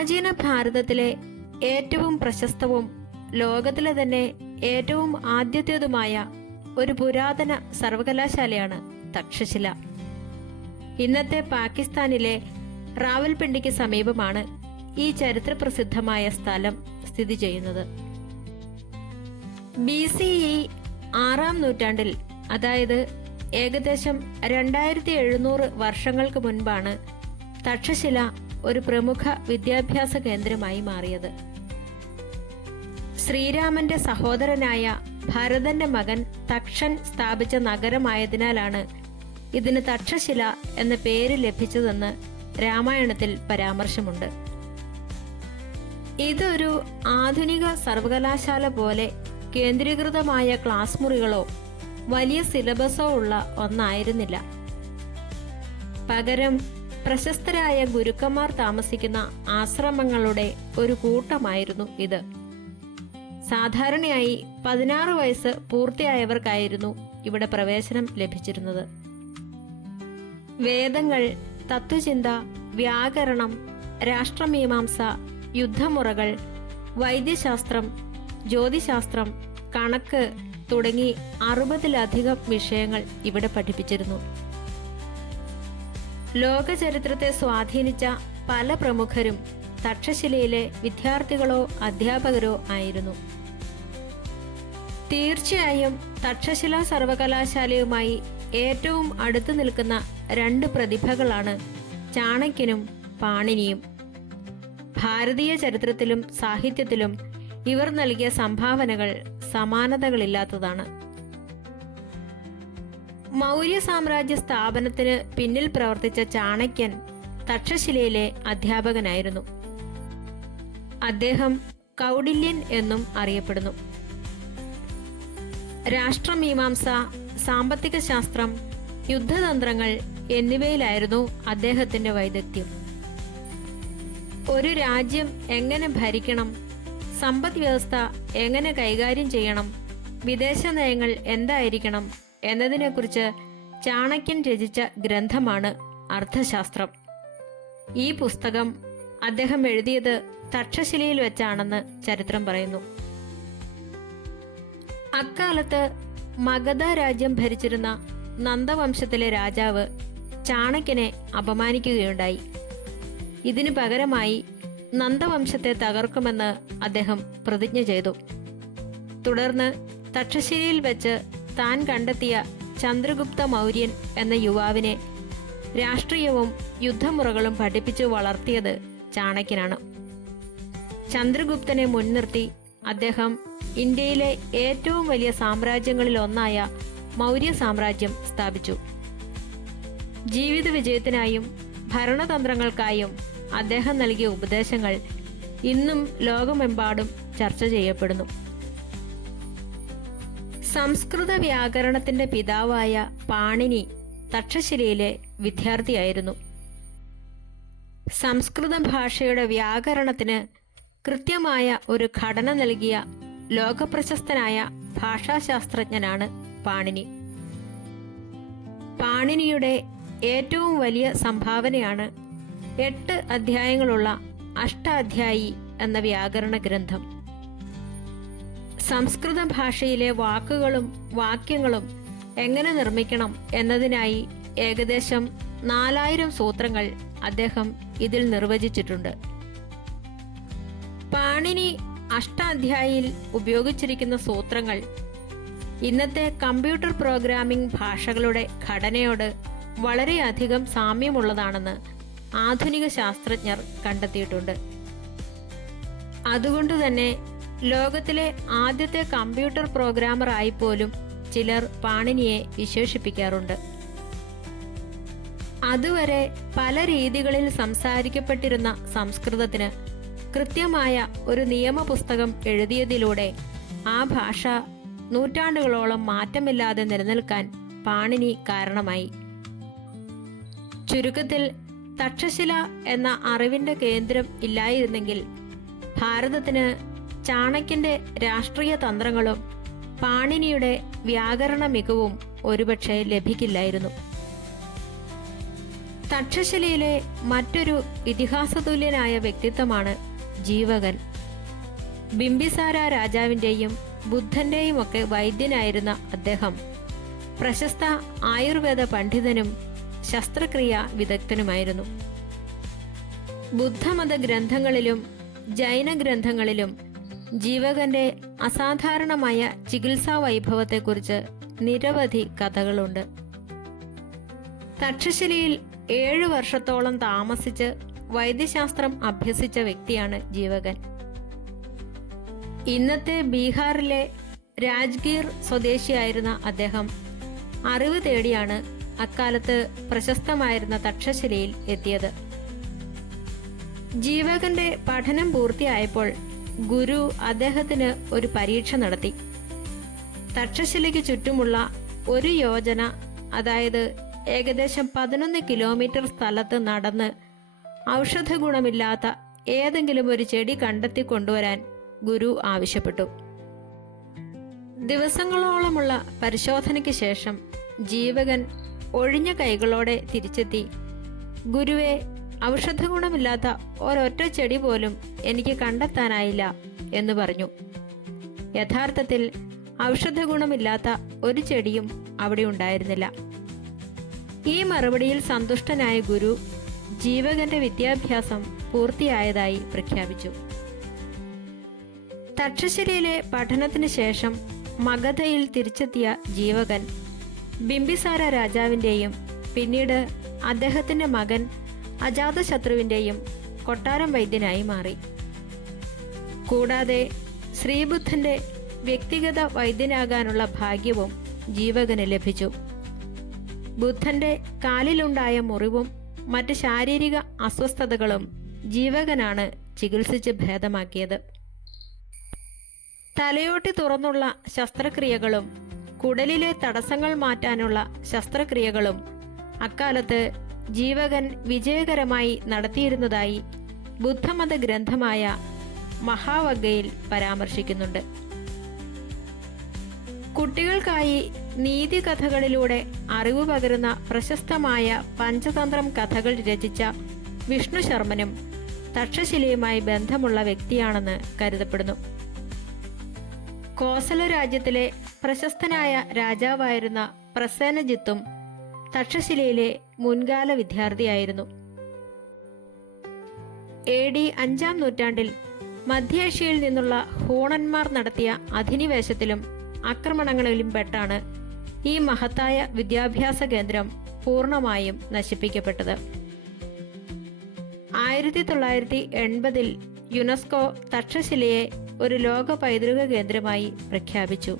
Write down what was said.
പ്രാചീന ഭാരതത്തിലെ ഏറ്റവും പ്രശസ്തവും ലോകത്തിലെ തന്നെ ഏറ്റവും ആദ്യത്തേതുമായ ഒരു പുരാതന സർവകലാശാലയാണ് തക്ഷശില. ഇന്നത്തെ പാകിസ്ഥാനിലെ റാവൽപിണ്ടിക്ക് സമീപമാണ് ഈ ചരിത്രപ്രസിദ്ധമായ സ്ഥലം സ്ഥിതി ചെയ്യുന്നത്. BCE 6-ാം നൂറ്റാണ്ടിൽ, അതായത് ഏകദേശം 2700 വർഷങ്ങൾക്ക് മുൻപാണ് തക്ഷശില ഒരു പ്രമുഖ വിദ്യാഭ്യാസ കേന്ദ്രമായി മാറിയത്. ശ്രീരാമന്റെ സഹോദരനായ ഭരതന്റെ മകൻ തക്ഷൻ സ്ഥാപിച്ച നഗരമായതിനാലാണ് ഇതിന് തക്ഷശില എന്ന പേര് ലഭിച്ചതെന്ന് രാമായണത്തിൽ പരാമർശമുണ്ട്. ഇതൊരു ആധുനിക സർവകലാശാല പോലെ കേന്ദ്രീകൃതമായ ക്ലാസ് മുറികളോ വലിയ സിലബസോ ഉള്ള ഒന്നായിരുന്നില്ല. പകരം പ്രശസ്തരായ ഗുരുക്കന്മാർ താമസിക്കുന്ന ആശ്രമങ്ങളുടെ ഒരു കൂട്ടമായിരുന്നു ഇത്. സാധാരണയായി 16 വയസ്സ് പൂർത്തിയായവർക്കായിരുന്നു ഇവിടെ പ്രവേശനം ലഭിച്ചിരുന്നത്. വേദങ്ങൾ, തത്വചിന്ത, വ്യാകരണം, രാഷ്ട്രമീമാംസ, യുദ്ധമുറകൾ, വൈദ്യശാസ്ത്രം, ജ്യോതിശാസ്ത്രം, കണക്ക് തുടങ്ങി 60-ലധികം വിഷയങ്ങൾ ഇവിടെ പഠിപ്പിച്ചിരുന്നു. ലോകചരിത്രത്തെ സ്വാധീനിച്ച പല പ്രമുഖരും തക്ഷശിലയിലെ വിദ്യാർത്ഥികളോ അധ്യാപകരോ ആയിരുന്നു. തീർച്ചയായും തക്ഷശില സർവകലാശാലയുമായി ഏറ്റവും അടുത്തു നിൽക്കുന്ന 2 പ്രതിഭകളാണ് ചാണക്യനും പാണിനിയും. ഭാരതീയ ചരിത്രത്തിലും സാഹിത്യത്തിലും ഇവർ നൽകിയ സംഭാവനകൾ സമാനതകളില്ലാത്തതാണ്. മൗര്യ സാമ്രാജ്യ സ്ഥാപനത്തിന് പിന്നിൽ പ്രവർത്തിച്ച ചാണക്യൻ തക്ഷശിലയിലെ അധ്യാപകനായിരുന്നു. അദ്ദേഹം കൗടില്യൻ എന്നും അറിയപ്പെടുന്നു. രാഷ്ട്രമീമാംസ, സാമ്പത്തിക ശാസ്ത്രം, യുദ്ധതന്ത്രങ്ങൾ എന്നിവയിലായിരുന്നു അദ്ദേഹത്തിന്റെ വൈദഗ്ധ്യം. ഒരു രാജ്യം എങ്ങനെ ഭരിക്കണം, സമ്പദ് വ്യവസ്ഥ എങ്ങനെ കൈകാര്യം ചെയ്യണം, വിദേശ നയങ്ങൾ എന്തായിരിക്കണം എന്നതിനെക്കുറിച്ച് ചാണക്യൻ രചിച്ച ഗ്രന്ഥമാണ് അർത്ഥശാസ്ത്രം. ഈ പുസ്തകം അദ്ദേഹം എഴുതിയത് തക്ഷശിലയിൽ വെച്ചാണെന്ന് ചരിത്രം പറയുന്നു. അക്കാലത്ത് മഗധ രാജ്യം ഭരിച്ചിരുന്ന നന്ദവംശത്തിലെ രാജാവ് ചാണക്യനെ അപമാനിക്കുകയുണ്ടായി. ഇതിനു പകരമായി നന്ദവംശത്തെ തകർക്കുമെന്ന് അദ്ദേഹം പ്രതിജ്ഞ ചെയ്തു. തുടർന്ന് തക്ഷശിലയിൽ വെച്ച് താൻ കണ്ടെത്തിയ ചന്ദ്രഗുപ്ത മൗര്യൻ എന്ന യുവാവിനെ രാഷ്ട്രീയവും യുദ്ധമുറകളും പഠിപ്പിച്ചു വളർത്തിയത് ചാണക്യനാണ്. ചന്ദ്രഗുപ്തനെ മുൻനിർത്തി അദ്ദേഹം ഇന്ത്യയിലെ ഏറ്റവും വലിയ സാമ്രാജ്യങ്ങളിൽ ഒന്നായ മൗര്യ സാമ്രാജ്യം സ്ഥാപിച്ചു. ജീവിത വിജയത്തിനായും ഭരണതന്ത്രങ്ങൾക്കായും അദ്ദേഹം നൽകിയ ഉപദേശങ്ങൾ ഇന്നും ലോകമെമ്പാടും ചർച്ച ചെയ്യപ്പെടുന്നു. സംസ്കൃത വ്യാകരണത്തിന്റെ പിതാവായ പാണിനി തക്ഷശിലയിലെ വിദ്യാർത്ഥിയായിരുന്നു. സംസ്കൃത ഭാഷയുടെ വ്യാകരണത്തിന് കൃത്യമായ ഒരു ഘടന നൽകിയ ലോകപ്രശസ്തനായ ഭാഷാശാസ്ത്രജ്ഞനാണ് പാണിനി. പാണിനിയുടെ ഏറ്റവും വലിയ സംഭാവനയാണ് 8 അധ്യായങ്ങളുള്ള അഷ്ടാധ്യായി എന്ന വ്യാകരണ ഗ്രന്ഥം. സംസ്കൃത ഭാഷയിലെ വാക്കുകളും വാക്യങ്ങളും എങ്ങനെ നിർമ്മിക്കണം എന്നതിനായി ഏകദേശം 4000 സൂത്രങ്ങൾ അദ്ദേഹം ഇതിൽ നിർവചിച്ചിട്ടുണ്ട്. പാണിനി അഷ്ടാധ്യായിയിൽ ഉപയോഗിച്ചിരിക്കുന്ന സൂത്രങ്ങൾ ഇന്നത്തെ കമ്പ്യൂട്ടർ പ്രോഗ്രാമിംഗ് ഭാഷകളുടെ ഘടനയോട് വളരെയധികം സാമ്യമുള്ളതാണെന്ന് ആധുനിക ശാസ്ത്രജ്ഞർ കണ്ടെത്തിയിട്ടുണ്ട്. അതുകൊണ്ടുതന്നെ ലോകത്തിലെ ആദ്യത്തെ കമ്പ്യൂട്ടർ പ്രോഗ്രാമർ ആയി പോലും ചിലർ പാണിനിയെ വിശേഷിപ്പിക്കാറുണ്ട്. അതുവരെ പല രീതികളിൽ സംസാരിക്കപ്പെട്ടിരുന്ന സംസ്കൃതത്തിന് കൃത്യമായ ഒരു നിയമപുസ്തകം എഴുതിയതിലൂടെ ആ ഭാഷ നൂറ്റാണ്ടുകളോളം മാറ്റമില്ലാതെ നിലനിൽക്കാൻ പാണിനി കാരണമായി. ചുരുക്കത്തിൽ തക്ഷശില എന്ന അറിവിന്റെ കേന്ദ്രം ഇല്ലായിരുന്നെങ്കിൽ ഭാരതത്തിന് ചാണക്യന്റെ രാഷ്ട്രീയ തന്ത്രങ്ങളും പാണിനിയുടെ വ്യാകരണ മികവും ഒരുപക്ഷെ ലഭിക്കില്ലായിരുന്നു. തക്ഷശിലയിലെ മറ്റൊരു ഇതിഹാസതുല്യനായ വ്യക്തിത്വമാണ് ജീവകൻ. ബിംബിസാര രാജാവിൻ്റെയും ബുദ്ധൻ്റെയും ഒക്കെ വൈദ്യനായിരുന്ന അദ്ദേഹം പ്രശസ്ത ആയുർവേദ പണ്ഡിതനും ശസ്ത്രക്രിയ വിദഗ്ധനുമായിരുന്നു. ബുദ്ധമത ഗ്രന്ഥങ്ങളിലും ജൈന ഗ്രന്ഥങ്ങളിലും ജീവകന്റെ അസാധാരണമായ ചികിത്സാ വൈഭവത്തെക്കുറിച്ച് നിരവധി കഥകളുണ്ട്. തക്ഷശിലയിൽ 7 വർഷത്തോളം താമസിച്ച് വൈദ്യശാസ്ത്രം അഭ്യസിച്ച വ്യക്തിയാണ് ജീവകൻ. ഇന്നത്തെ ബീഹാറിലെ രാജ്ഗീർ സ്വദേശിയായിരുന്ന അദ്ദേഹം അറിവ് തേടിയാണ് അക്കാലത്ത് പ്രശസ്തമായിരുന്ന തക്ഷശിലയിൽ എത്തിയത്. ജീവകന്റെ പഠനം പൂർത്തിയായപ്പോൾ ഗുരു അദ്ദേഹത്തിന് ഒരു പരീക്ഷ നടത്തി. തക്ഷശിലയ്ക്ക് ചുറ്റുമുള്ള 1 യോജന, അതായത് ഏകദേശം 11 കിലോമീറ്റർ സ്ഥലത്ത് നടന്ന് ഔഷധ ഗുണമില്ലാത്ത ഏതെങ്കിലും ഒരു ചെടി കണ്ടെത്തി കൊണ്ടുവരാൻ ഗുരു ആവശ്യപ്പെട്ടു. ദിവസങ്ങളോളമുള്ള പരിശോധനയ്ക്ക് ശേഷം ജീവകൻ ഒഴിഞ്ഞ കൈകളോടെ തിരിച്ചെത്തി. ഗുരുവേ, ഔഷധ ഗുണമില്ലാത്ത ഒരൊറ്റ ചെടി പോലും എനിക്ക് കണ്ടെത്താനായില്ല എന്ന് പറഞ്ഞു. യഥാർത്ഥത്തിൽ ഔഷധ ഗുണമില്ലാത്ത ഒരു ചെടിയും അവിടെ ഉണ്ടായിരുന്നില്ല. ഈ മറുപടിയിൽ സന്തുഷ്ടനായ ഗുരു ജീവകന്റെ വിദ്യാഭ്യാസം പൂർത്തിയായതായി പ്രഖ്യാപിച്ചു. തക്ഷശിലയിലെ പഠനത്തിന് ശേഷം മഗധയിൽ തിരിച്ചെത്തിയ ജീവകൻ ബിംബിസാര രാജാവിൻ്റെയും പിന്നീട് അദ്ദേഹത്തിൻ്റെ മകൻ അജാതശത്രുവിൻ്റെയും കൊട്ടാരം വൈദ്യനായി മാറി. കൂടാതെ ശ്രീബുദ്ധൻ്റെ വ്യക്തിഗത വൈദ്യനാകാനുള്ള ഭാഗ്യവും ജീവകന് ലഭിച്ചു. ബുദ്ധൻ്റെ കാലിലുണ്ടായ മുറിവും മറ്റ് ശാരീരിക അസ്വസ്ഥതകളും ജീവകനാണ് ചികിത്സിച്ച് ഭേദമാക്കിയത്. തലയോട്ടി തുറന്നുള്ള ശസ്ത്രക്രിയകളും കുടലിലെ തടസ്സങ്ങൾ മാറ്റാനുള്ള ശസ്ത്രക്രിയകളും അക്കാലത്ത് ജീവകൻ വിജയകരമായി നടത്തിയിരുന്നതായി ബുദ്ധമത ഗ്രന്ഥമായ മഹാവഗ്ഗയിൽ പരാമർശിക്കുന്നുണ്ട്. കുട്ടികൾക്കായി നീതികഥകളിലൂടെ അറിവ് പകരുന്ന പ്രശസ്തമായ പഞ്ചതന്ത്രം കഥകൾ രചിച്ച വിഷ്ണു ശർമ്മനും തക്ഷശിലയുമായി ബന്ധമുള്ള വ്യക്തിയാണെന്ന് കരുതപ്പെടുന്നു. കോസല രാജ്യത്തിലെ പ്രശസ്തനായ രാജാവായിരുന്ന പ്രസേനജിത്തും തക്ഷശിലയിലെ മുൻകാല വിദ്യാർത്ഥിയായിരുന്നു. AD 5-ാം നൂറ്റാണ്ടിൽ മധ്യേഷ്യയിൽ നിന്നുള്ള ഹൂണന്മാർ നടത്തിയ അധിനിവേശത്തിലും ആക്രമണങ്ങളിലും പെട്ടാണ് ഈ മഹത്തായ വിദ്യാഭ്യാസ കേന്ദ്രം പൂർണ്ണമായും നശിപ്പിക്കപ്പെട്ടത്. 1980-ൽ യുനെസ്കോ തക്ഷശിലയെ ഒരു ലോക പൈതൃക കേന്ദ്രമായി പ്രഖ്യാപിച്ചു.